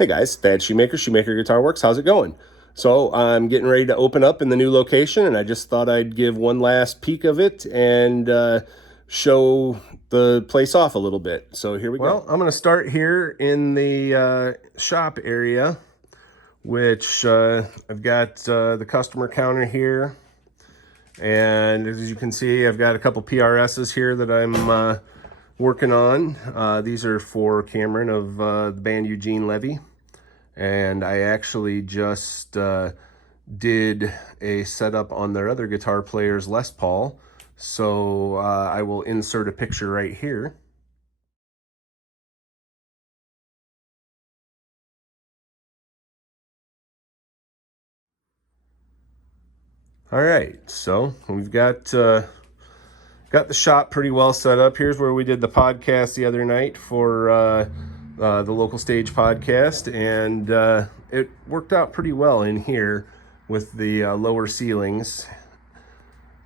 Hey guys, Thad Shoemaker, Shoemaker Guitar Works. How's it going? So I'm getting ready to open up in the new location, and I just thought I'd give one last peek of it and show the place off a little bit. So here we go. Well, I'm going to start here in the shop area, which I've got the customer counter here. And as you can see, I've got a couple PRSs here that I'm working on. These are for Cameron of the band Eugene Levy. And I actually just did a setup on their other guitar player's Les Paul. So I will insert a picture right here. All right, so we've got the shop pretty well set up. Here's where we did the podcast the other night for the Local Stage podcast, and it worked out pretty well in here with the lower ceilings.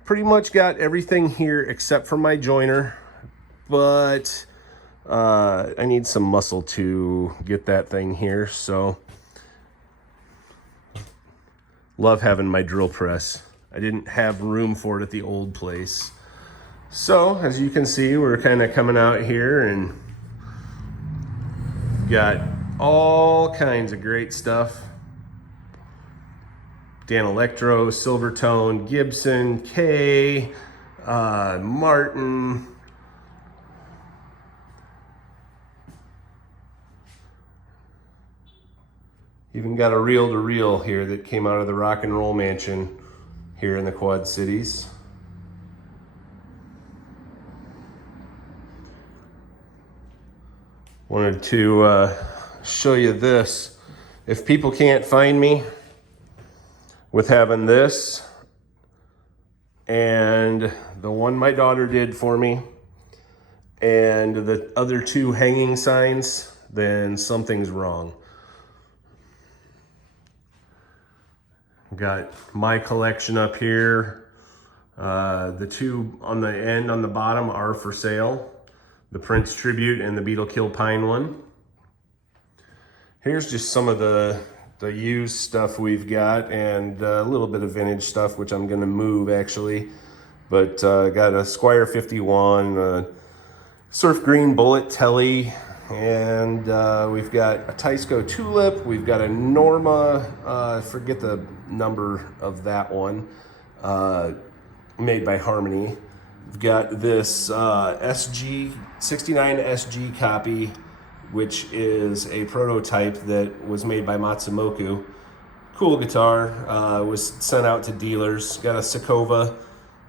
Pretty much got everything here except for my joiner, but I need some muscle to get that thing here, so love having my drill press. I didn't have room for it at the old place. So as you can see, we're kind of coming out here and got all kinds of great stuff. Danelectro, Silvertone, Gibson, Kay, Martin. Even got a reel-to-reel here that came out of the Rock and Roll Mansion here in the Quad Cities. Wanted to show you this. If people can't find me with having this and the one my daughter did for me and the other two hanging signs, then something's wrong. Got my collection up here. The two on the end on the bottom are for sale. The Prince Tribute and the Beetle Kill Pine one. Here's just some of the used stuff we've got, and a little bit of vintage stuff, which I'm gonna move actually. But got a Squier 51, a Surf Green Bullet Telly, and we've got a Teisco Tulip. We've got a Norma, forget the number of that one, made by Harmony. We've got this SG 69 SG copy, which is a prototype that was made by Matsumoku. Cool guitar, was sent out to dealers. Got a Sakova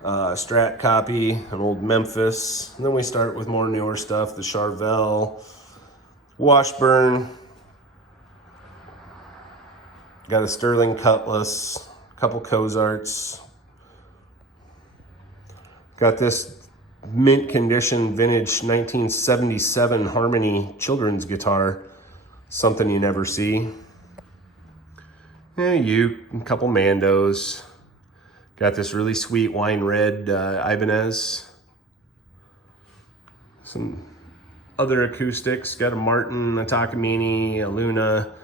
Strat copy, an old Memphis. And then we start with more newer stuff, the Charvel, Washburn. Got a Sterling Cutlass, a couple Cozarts. Got this mint condition vintage 1977 Harmony children's guitar, something you never see. A couple Mandos. Got this really sweet wine red Ibanez. Some other acoustics. Got a Martin, a Takamine, a Luna,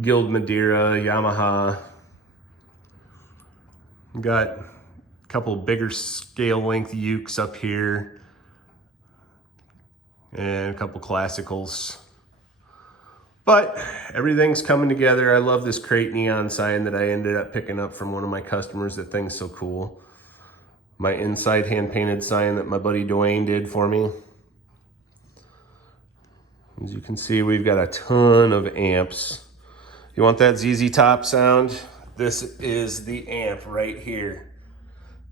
Guild Madeira, Yamaha. Got a couple bigger scale length ukes up here. And a couple classicals. But everything's coming together. I love this crate neon sign that I ended up picking up from one of my customers. That thing's so cool. My inside hand painted sign that my buddy Dwayne did for me. As you can see, we've got a ton of amps. You want that ZZ Top sound? This is the amp right here.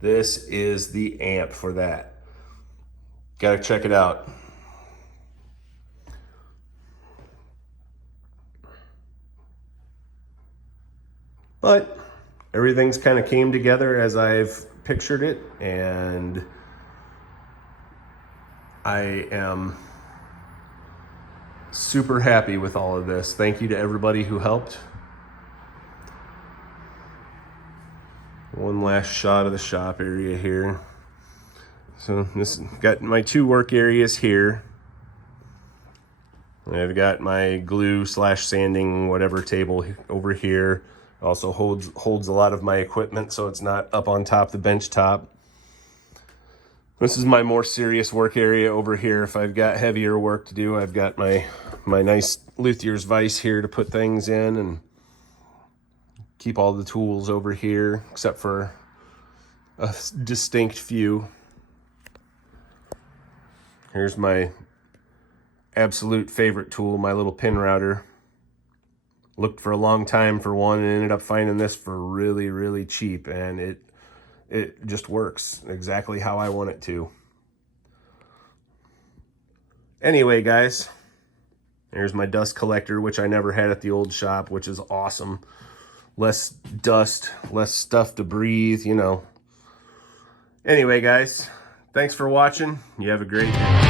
This is the amp for that. Gotta check it out. But everything's kind of came together as I've pictured it, and I am super happy with all of this. Thank you to everybody who helped. One last shot of the shop area here. So this got my two work areas here. I've got my glue slash sanding whatever table over here. Also holds a lot of my equipment so it's not up on top the bench top. This is my more serious work area over here. If I've got heavier work to do, I've got my nice luthier's vise here to put things in, and keep all the tools over here except for a distinct few. Here's my absolute favorite tool, my little pin router. Looked for a long time for one and ended up finding this for really, really cheap, and it just works exactly how I want it to. Anyway, guys, there's my dust collector, which I never had at the old shop, which is awesome. Less dust, less stuff to breathe, you know. Anyway, guys, thanks for watching. You have a great day.